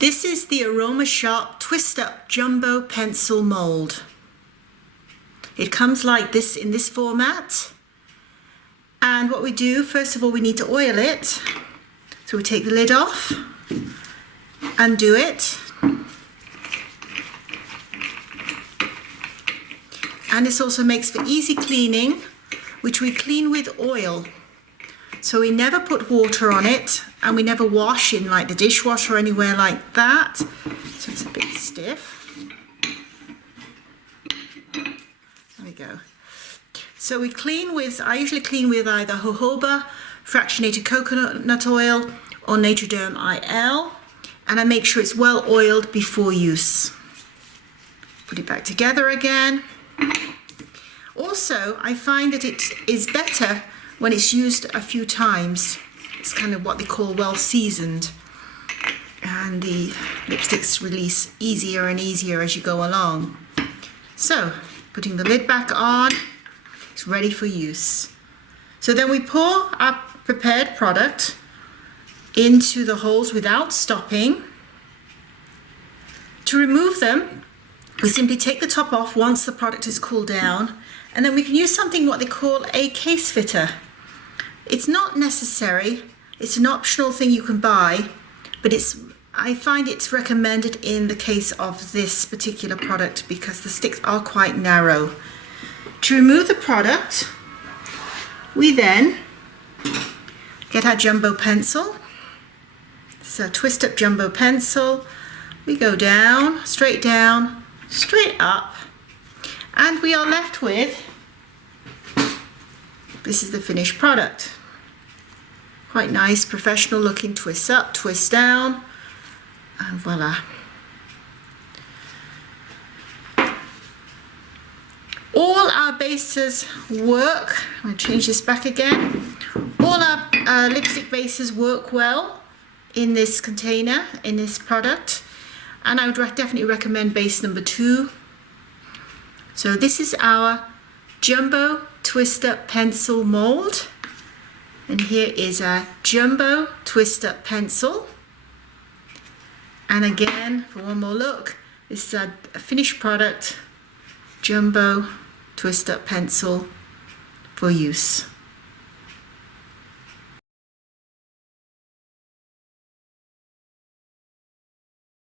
This is the Aroma Sharp Twist Up Jumbo Pencil Mould. It comes like this in this format. And what we do, first of all, we need to oil it. So we take the lid off, undo it. And this also makes for easy cleaning, which we clean with oil. So we never put water on it, and we never wash in like the dishwasher or anywhere like that. So it's a bit stiff. There we go. So we clean with, I usually clean with either jojoba, fractionated coconut oil, or Natriderm IL, and I make sure it's well oiled before use. Put it back together again. Also, I find that it is better when it's used a few times. It's kind of what they call well seasoned, and the lipsticks release easier and easier as you go along. So, putting the lid back on, it's ready for use. So then we pour our prepared product into the holes without stopping. To remove them, we simply take the top off once the product is cooled down, and then we can use something what they call a case fitter. It's not necessary, it's an optional thing you can buy, but I find it's recommended in the case of this particular product because the sticks are quite narrow. To remove the product, we then get our jumbo pencil. So twist up jumbo pencil, we go down, straight up, and we are left with, this is the finished product. Quite nice, professional looking, twist up, twist down, and voila. All our bases work. I'm going to change this back again. All our lipstick bases work well in this container, in this product, and I would definitely recommend base number 2. So this is our Jumbo Twist Up Pencil Mold. And here is our Jumbo Twist Up Pencil. And again, for one more look, this is our finished product, Jumbo Twist Up Pencil for use.